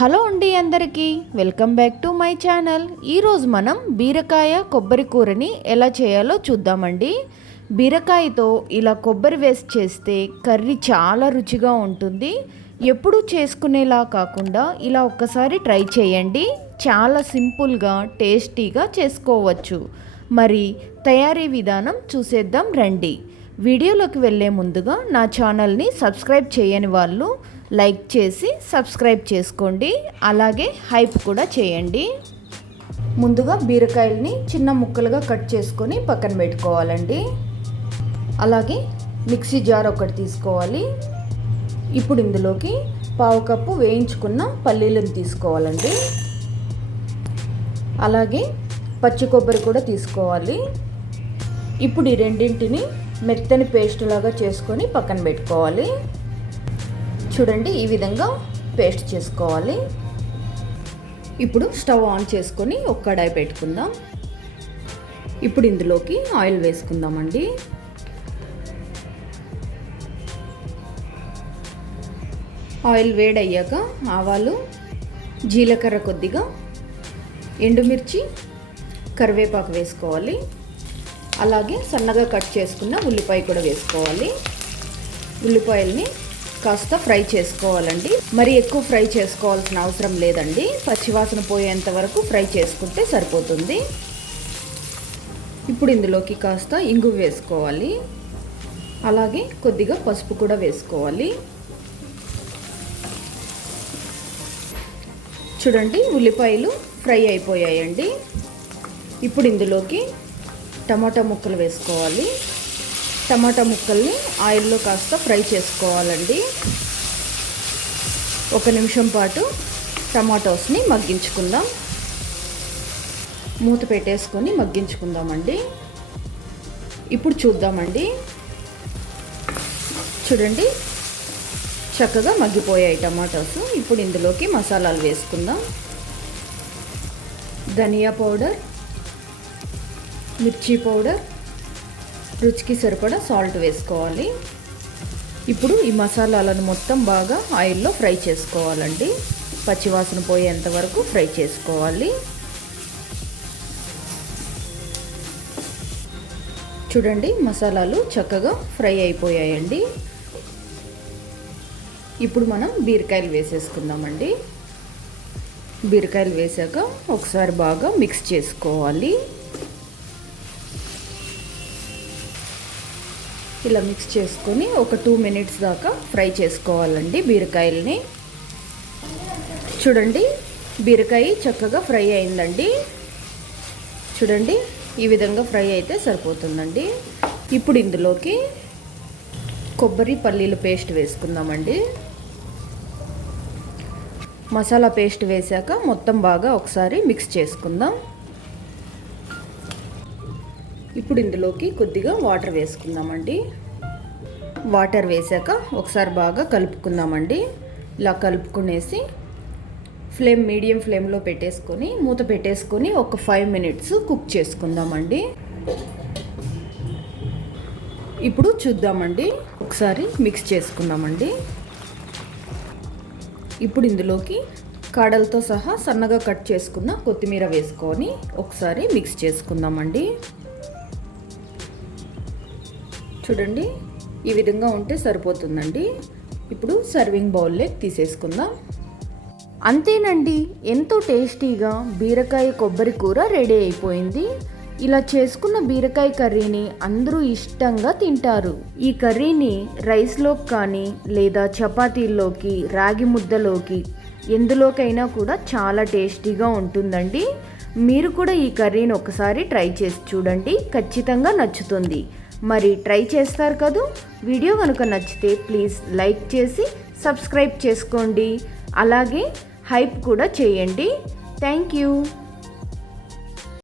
Hello అండి అందరికీ. Welcome back to my channel. ఈరోజు మనం బీరకాయ కొబ్బరి కూరని ఎలా చేయాలో చూద్దామండి. బీరకాయతో ఇలా కొబ్బరి వేస్ట్ చేస్తే కర్రీ చాలా రుచిగా ఉంటుంది. ఎప్పుడూ చేసుకునేలా కాకుండా ఇలా ఒక్కసారి ట్రై చేయండి. చాలా సింపుల్గా టేస్టీగా చేసుకోవచ్చు. మరి తయారీ విధానం చూసేద్దాం రండి. వీడియోలోకి వెళ్ళే ముందుగా నా ఛానల్ని సబ్స్క్రైబ్ చేయని వాళ్ళు లైక్ చేసి సబ్స్క్రైబ్ చేసుకోండి. అలాగే హైప్ కూడా చేయండి. ముందుగా బీరకాయల్ని చిన్న ముక్కలుగా కట్ చేసుకొని పక్కన పెట్టుకోవాలండి. అలాగే మిక్సీ జార్ ఒకటి తీసుకోవాలి. ఇప్పుడు ఇందులోకి పావు కప్పు వేయించుకున్న పల్లీలను తీసుకోవాలండి. అలాగే పచ్చి కొబ్బరి కూడా తీసుకోవాలి. ఇప్పుడు ఈ రెండింటిని మెత్తని పేస్ట్ లాగా చేసుకొని పక్కన పెట్టుకోవాలి. చూడండి ఈ విధంగా పేస్ట్ చేసుకోవాలి. ఇప్పుడు స్టవ్ ఆన్ చేసుకొని ఒక కడాయి పెట్టుకుందాం. ఇప్పుడు ఇందులోకి ఆయిల్ వేసుకుందామండి. ఆయిల్ వేడయ్యాక ఆవాలు జీలకర్ర కొద్దిగా ఎండుమిర్చి కరివేపాకు వేసుకోవాలి. అలాగే సన్నగా కట్ చేసుకున్న ఉల్లిపాయ కూడా వేసుకోవాలి. ఉల్లిపాయల్ని కాస్త ఫ్రై చేసుకోవాలండి. మరి ఎక్కువ ఫ్రై చేసుకోవాల్సిన అవసరం లేదండి. పచ్చివాసన పోయేంత వరకు ఫ్రై చేసుకుంటే సరిపోతుంది. ఇప్పుడు ఇందులోకి కాస్త ఇంగు వేసుకోవాలి. అలాగే కొద్దిగా పసుపు కూడా వేసుకోవాలి. చూడండి ఉల్లిపాయలు ఫ్రై అయిపోయాయండి. ఇప్పుడు ఇందులోకి టమాటా ముక్కలు వేసుకోవాలి. టమాటా ముక్కల్ని ఆయిల్లో కాస్త ఫ్రై చేసుకోవాలండి. ఒక నిమిషం పాటు టమాటోస్ని మగ్గించుకుందాం. మూత పెట్టేసుకొని మగ్గించుకుందామండి. ఇప్పుడు చూద్దామండి. చూడండి చక్కగా మగ్గిపోయాయి టమాటోస్. ఇప్పుడు ఇందులోకి మసాలాలు వేసుకుందాం. ధనియా పౌడర్ మిర్చి పౌడర్ రుచికి సరిపడా సాల్ట్ వేసుకోవాలి. ఇప్పుడు ఈ మసాలాలను మొత్తం బాగా ఆయిల్లో ఫ్రై చేసుకోవాలండి. పచ్చివాసన పోయేంత వరకు ఫ్రై చేసుకోవాలి. చూడండి మసాలాలు చక్కగా ఫ్రై అయిపోయాయండి. ఇప్పుడు మనం బీరకాయలు వేసేసుకుందామండి. బీరకాయలు వేసాక ఒకసారి బాగా మిక్స్ చేసుకోవాలి. ఇలా మిక్స్ చేసుకొని ఒక టూ మినిట్స్ దాకా ఫ్రై చేసుకోవాలండి బీరకాయలని. చూడండి బీరకాయ చక్కగా ఫ్రై అయిందండి. చూడండి ఈ విధంగా ఫ్రై అయితే సరిపోతుందండి. ఇప్పుడు ఇందులోకి కొబ్బరి పల్లీల పేస్ట్ వేసుకుందామండి. మసాలా పేస్ట్ వేసాక మొత్తం బాగా ఒకసారి మిక్స్ చేసుకుందాం. ఇప్పుడు ఇందులోకి కొద్దిగా వాటర్ వేసుకుందామండి. వాటర్ వేసాక ఒకసారి బాగా కలుపుకుందామండి. ఇలా కలుపుకునేసి ఫ్లేమ్ మీడియం ఫ్లేమ్లో పెట్టేసుకొని మూత పెట్టేసుకొని ఒక ఫైవ్ మినిట్స్ కుక్ చేసుకుందామండి. ఇప్పుడు చూద్దామండి. ఒకసారి మిక్స్ చేసుకుందామండి. ఇప్పుడు ఇందులోకి కాడలతో సహా సన్నగా కట్ చేసుకున్న కొత్తిమీర వేసుకొని ఒకసారి మిక్స్ చేసుకుందామండి. చూడండి. ఈ విధంగా ఉంటే సరిపోతుందండి. ఇప్పుడు సర్వింగ్ బౌల్లో తీసేసుకుందాం. అంతేనండి ఎంతో టేస్టీగా బీరకాయ కొబ్బరి కూర రెడీ అయిపోయింది. ఇలా చేసుకున్న బీరకాయ కర్రీని అందరూ ఇష్టంగా తింటారు. ఈ కర్రీని రైస్లోకి కానీ లేదా చపాతీల్లోకి రాగి ముద్దలోకి ఎందులోకైనా కూడా చాలా టేస్టీగా ఉంటుందండి. మీరు కూడా ఈ కర్రీని ఒకసారి ట్రై చేసి చూడండి. ఖచ్చితంగా నచ్చుతుంది. మరి ట్రై చేస్తారు కదూ? వీడియో కనుక నచ్చితే ప్లీజ్ లైక్ చేసి సబ్స్క్రైబ్ చేసుకోండి. అలాగే హైప్ కూడా చేయండి. Thank you.